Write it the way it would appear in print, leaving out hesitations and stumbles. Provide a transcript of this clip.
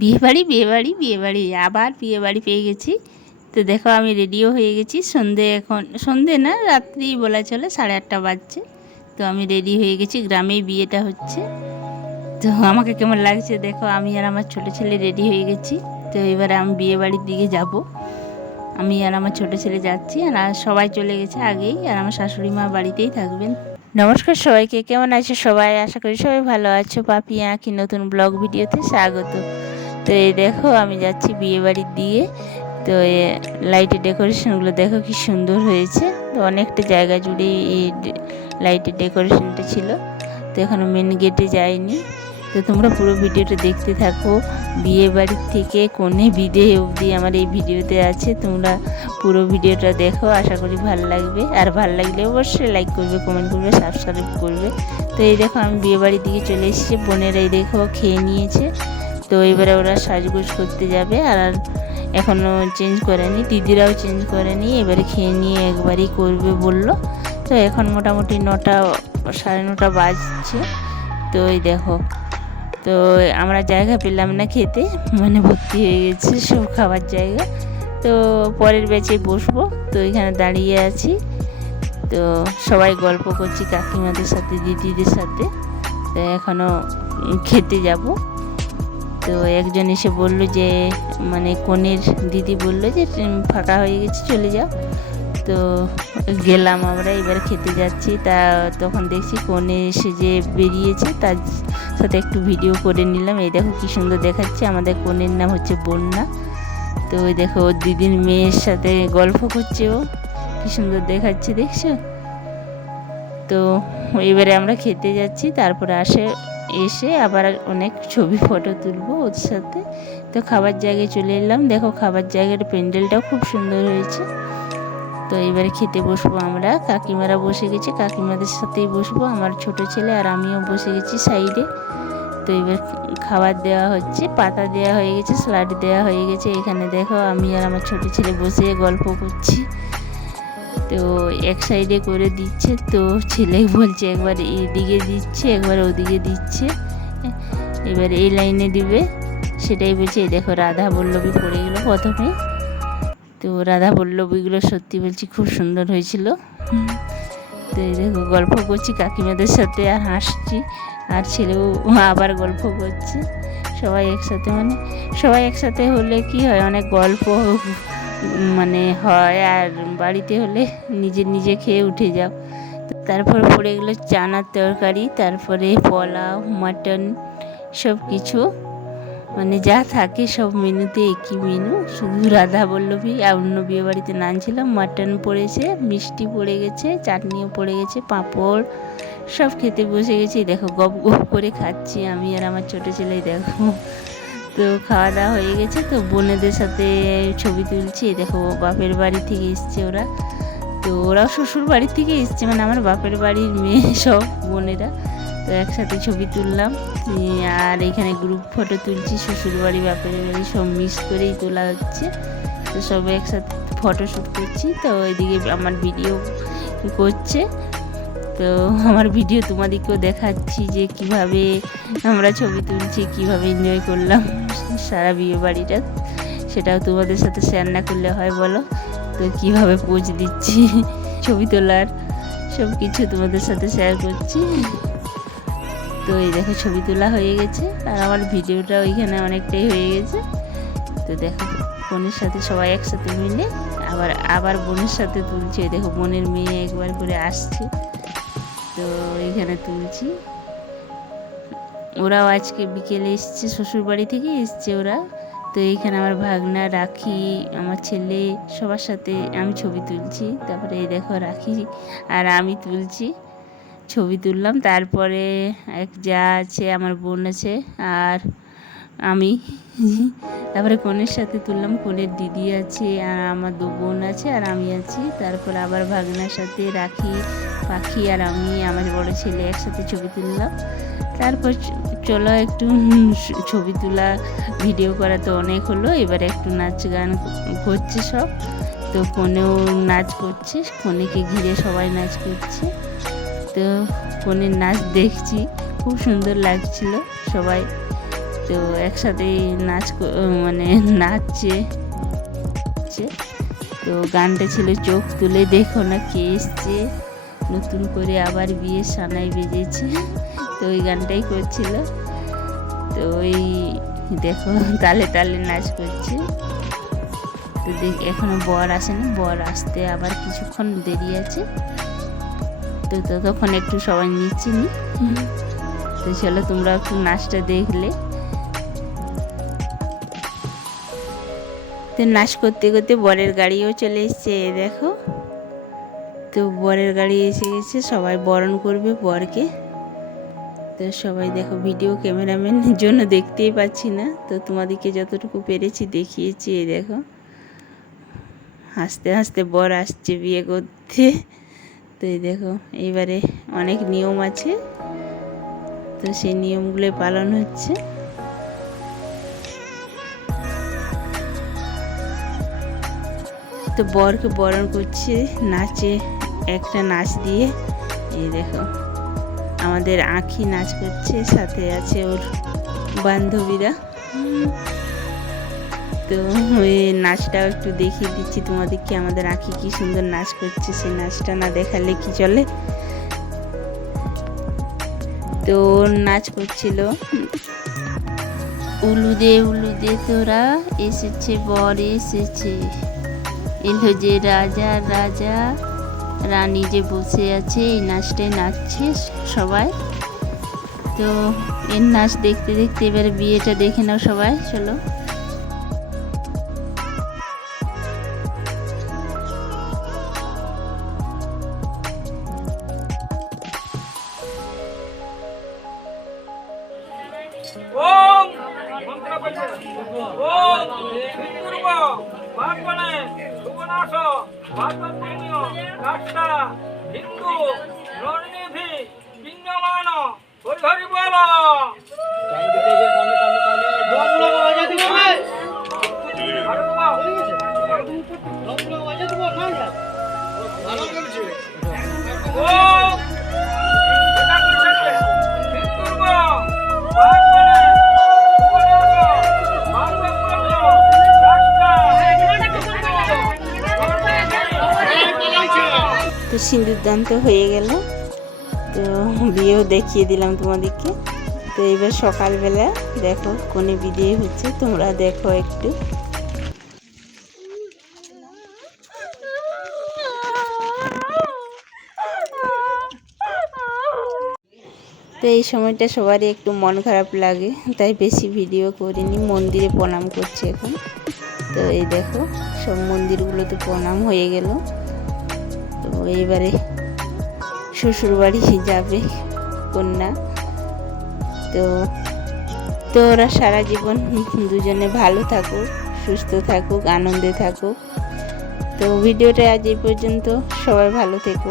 বিয়েবাড়ি আবার বিয়েবাড়ি পেয়ে গেছি। তো দেখো আমি রেডিও হয়ে গেছি। এখন সন্ধে না, রাত্রি বলা চলে, 8:30 বাজছে। তো আমি রেডি হয়ে গেছি, গ্রামেই বিয়েটা হচ্ছে। তো আমাকে কেমন লাগছে দেখো, আমি আর আমার ছোটো ছেলে রেডি হয়ে গেছি। তো এবারে আমি বিয়েবাড়ির দিকে যাব। আমি আর আমার ছোটো ছেলে যাচ্ছি, আর সবাই চলে গেছে আগেই, আর আমার শাশুড়ি মা বাড়িতেই থাকবেন। নমস্কার সবাইকে, কেমন আছে সবাই? আশা করি সবাই ভালো আছো। পাপি আঁকি নতুন ব্লগ ভিডিওতে স্বাগত। তো এই দেখো আমি যাচ্ছি বিয়েবাড়ির দিকে। তো লাইটের ডেকোরেশনগুলো দেখো কি সুন্দর হয়েছে। তো অনেকটা জায়গা জুড়ে এই লাইটের ডেকোরেশনটা ছিল। তো এখনও মেন গেটে যাইনি। তো তোমরা পুরো ভিডিওটা দেখতে থাকো। বিয়ে বাড়ির থেকে কনে বিদে অবধি আমার এই ভিডিওতে আছে। তোমরা পুরো ভিডিওটা দেখো, আশা করি ভালো লাগবে। আর ভালো লাগলে অবশ্যই লাইক করবে, কমেন্ট করবে, সাবস্ক্রাইব করবে। তো এই দেখো আমি বিয়ে বাড়ির দিকে চলে এসেছি। বোনেরা এই দেখো খেয়ে নিয়েছে। তো এবারে ওরা সাজগোজ করতে যাবে। আর এখনও চেঞ্জ করেনি, দিদিরাও চেঞ্জ করেনি। এবারে খেয়ে নিয়ে একবারই করবে বললো। তো এখন মোটামুটি 9টা 9:30 বাজছে। তো এই দেখো, তো আমরা জায়গা পেলাম না খেতে, মানে ভর্তি হয়ে গেছে সব খাবার জায়গা। তো পরের ব্যাচে বসবো। তো এখানে দাঁড়িয়ে আছি। তো সবাই গল্প করছি কাকিমাদের সাথে, দিদিদের সাথে। তো এখনও খেতে যাব। তো একজন এসে বললো যে, মানে কনের দিদি বললো যে ফাঁকা হয়ে গেছে, চলে যাও। তো গেলাম আমরা, এবার খেতে যাচ্ছি। তখন দেখছি কনে এসে যে বেরিয়েছে, তার সাথে একটু ভিডিও করে নিলাম। এই দেখো কি সুন্দর দেখাচ্ছে। আমাদের কনের নাম হচ্ছে বন্যা। তো ওই দেখো ওর দিদির মেয়ের সাথে গল্প করছে, ও কি সুন্দর দেখাচ্ছে, দেখছো? তো এবারে আমরা খেতে যাচ্ছি। তারপরে এসে আবার অনেক ছবি ফটো তুলবো ওর সাথে। তো খাবার জায়গায় চলে এলাম। দেখো খাবার জায়গার প্যান্ডেলটাও খুব সুন্দর হয়েছে। তো এবারে খেতে বসবো আমরা। কাকিমারা বসে গেছে, কাকিমাদের সাথেই বসবো। আমার ছোট ছেলে আর আমিও বসে গেছি সাইডে। তো এবার খাবার দেওয়া হচ্ছে, পাতা দেওয়া হয়ে গেছে, স্যালাড দেওয়া হয়ে গেছে। এখানে দেখো আমি আর আমার ছোট ছেলে বসে গল্প করছি। তো এক সাইডে করে দিচ্ছে। তো ছেলে বলছে একবার এদিকে দিচ্ছে, একবার ওদিকে দিচ্ছে, এবার এই লাইনে দিবে, সেটাই বলছে। এই দেখো রাধা বল্লভী পড়ে গেলো প্রথমে। তো রাধা বল্লভীগুলো সত্যি বলছি খুব সুন্দর হয়েছিল। তো এই দেখো গল্প করছি কাকিমাদের সাথে আর হাসছি, আর ছেলেও আবার গল্প করছে। সবাই একসাথে হলে কি হয়, অনেক গল্প হয়। আর বাড়িতে হলে নিজে খেয়ে উঠে যাও। তারপরে পড়ে গেলো চানার তরকারি, তারপরে পোলাও, মাটন, সব কিছু যা থাকে সব মেনুতে একই মেনু। শুধু রাধা বল্লভী আর অন্য বিয়ে বাড়িতে নান ছিল। মাটন পড়েছে, মিষ্টি পড়ে গেছে, চাটনিও পড়ে গেছে, পাঁপড়, সব খেতে বসে গেছি। দেখো গপ গপ করে খাচ্ছি আমি আর আমার ছোটো ছেলে। দেখো তো খাওয়া দাওয়া হয়ে গেছে। তো বোনেদের সাথে ছবি তুলছি। দেখো বাপের বাড়ি থেকে এসছে ওরা। তো ওরাও শ্বশুর বাড়ি থেকে এসছে, আমার বাপের বাড়ির মেয়ে সব বোনেরা। তো একসাথে ছবি তুললাম। আর এখানে গ্রুপ ফটো তুলছি, শ্বশুর বাড়ি বাপের বাড়ি সব মিক্স করেই তোলা হচ্ছে। তো সব একসাথে ফটোশ্যুট করছি। তো ওইদিকে আমার ভিডিও করছে। তো আমার ভিডিও তোমাদেরকেও দেখাচ্ছি যে কিভাবে আমরা ছবি তুলছি, কিভাবে এনজয় করলাম সারা বিয়ে বাড়িটা। সেটাও তোমাদের সাথে শেয়ার না করলে হয় বলো? তো কিভাবে পোজ দিচ্ছি, ছবি তোলার সব কিছু তোমাদের সাথে শেয়ার করছি। তো এই দেখো ছবি তোলা হয়ে গেছে, আর আমার ভিডিওটা ওইখানে অনেকটাই হয়ে গেছে। তো দেখো বোনের সাথে সবাই একসাথে মিলে আবার বোনের সাথে তুলছি। দেখো বোনের মেয়ে একবার করে আসছে। তো এইখানে তুলছি। ওরাও আজকে বিকেলে এসছে, শ্বশুরবাড়ি থেকে এসছে ওরা। তো এইখানে আমার ভাগনা, রাখি, আমার ছেলে, সবার সাথে আমি ছবি তুলছি। তারপরে এই দেখো রাখি আর আমি তুলছি, ছবি তুললাম। তারপরে এক যা আছে, আমার বোন আছে, আর আমি। তারপরে কনের সাথে তুললাম, কনের দিদি আছে, আর আমার 2 বোন আছে, আর আমি আছি। তারপর আবার ভাগনার সাথে রাখি, পাখি আর আমি, আমার বড় ছেলে একসাথে ছবি তুললাম। তারপর চলো একটু ছবি তোলা, ভিডিও করা তো অনেক হলো। এবারে একটু নাচ গান করছে সব। তো কনেও নাচ করছে, কনেকে ঘিরে সবাই নাচ করছে। তো কনের নাচ দেখছি, খুব সুন্দর লাগছিল সবাই। তো তো একসাথে মানে নাচছে। তো গানটা ছিল চোখ তুলে দেখো না কে এসছে, নতুন করে আবার বিয়ের সানাই বেজেছে। তো ওই গানটাই করছিল। তো ওই দেখো তালে তালে নাচ করছে। তো এখনো বর আসেনি, বর আসতে আবার কিছুক্ষণ দেরি আছে। তো ততক্ষণ একটু সবাই নিচ্ছি নি। তো চলো তোমরা একটু নাচটা দেখলে। তো নাচ করতে করতে বরের গাড়িও চলে এসছে, দেখো। তো বরের গাড়ি এসে গেছে, সবাই বরণ করবে বরকে। তো সবাই দেখো, ভিডিও ক্যামেরাম্যানের জন্য দেখতেই পাচ্ছি না, তো তোমাদেরকে যতটুকু পেরেছি দেখিয়েছি। দেখো হাসতে হাসতে বর আসছে বিয়ে করতে। তো এই দেখো এইবারে অনেক নিয়ম আছে, তো সেই নিয়মগুলো পালন হচ্ছে। তো বরকে বরণ করছে নাচে, একটা নাচ দিয়ে। এই দেখো আমাদের আঁখি নাচ করছে, সাথে আছে ওর বান্ধবীরা। তো ওই নাচটাও একটু দেখিয়ে দিচ্ছি তোমাদেরকে। আমাদের আঁখি কি সুন্দর নাচ করছে, সেই নাচটা না দেখালে কি চলে। তো নাচ করছিল, উলুদে উলুদে তোরা এসেছে, বর এসেছে, এলো যে রাজা রাজা, রানী যে বসে আছে। এই নাচটাই নাচছে সবাই। তো এর নাচ দেখতে দেখতে এবারে বিয়েটা দেখে নাও সবাই, চলো। ওম মন্ত্র বলছে, ওম হিন্দুর্ব ভাগবনে সুবনাশ ভাগবনীয় রাষ্ট্র হিন্দু রণনিধি বিন্যমান হরি হরি বল। তো সিঁদুর দান তো হয়ে গেল, তো বিয়েও দেখিয়ে দিলাম তোমাদেরকে। তো এবার সকালবেলা দেখো কোনে বিয়ে হচ্ছে, তোমরা দেখো একটু। তো এই সময়টা সবারই একটু মন খারাপ লাগে, তাই বেশি ভিডিও করিনি। মন্দিরে প্রণাম করছে এখন। তো এই দেখো সব মন্দিরগুলোতে প্রণাম হয়ে গেল। তো এইবারে শ্বশুরবাড়ি যাবে কন্যা। তো ওরা সারা জীবন দুজনে ভালো থাকুক, সুস্থ থাকুক, আনন্দে থাকুক। তো ভিডিওটা আজ এই পর্যন্ত, সবাই ভালো থেকো।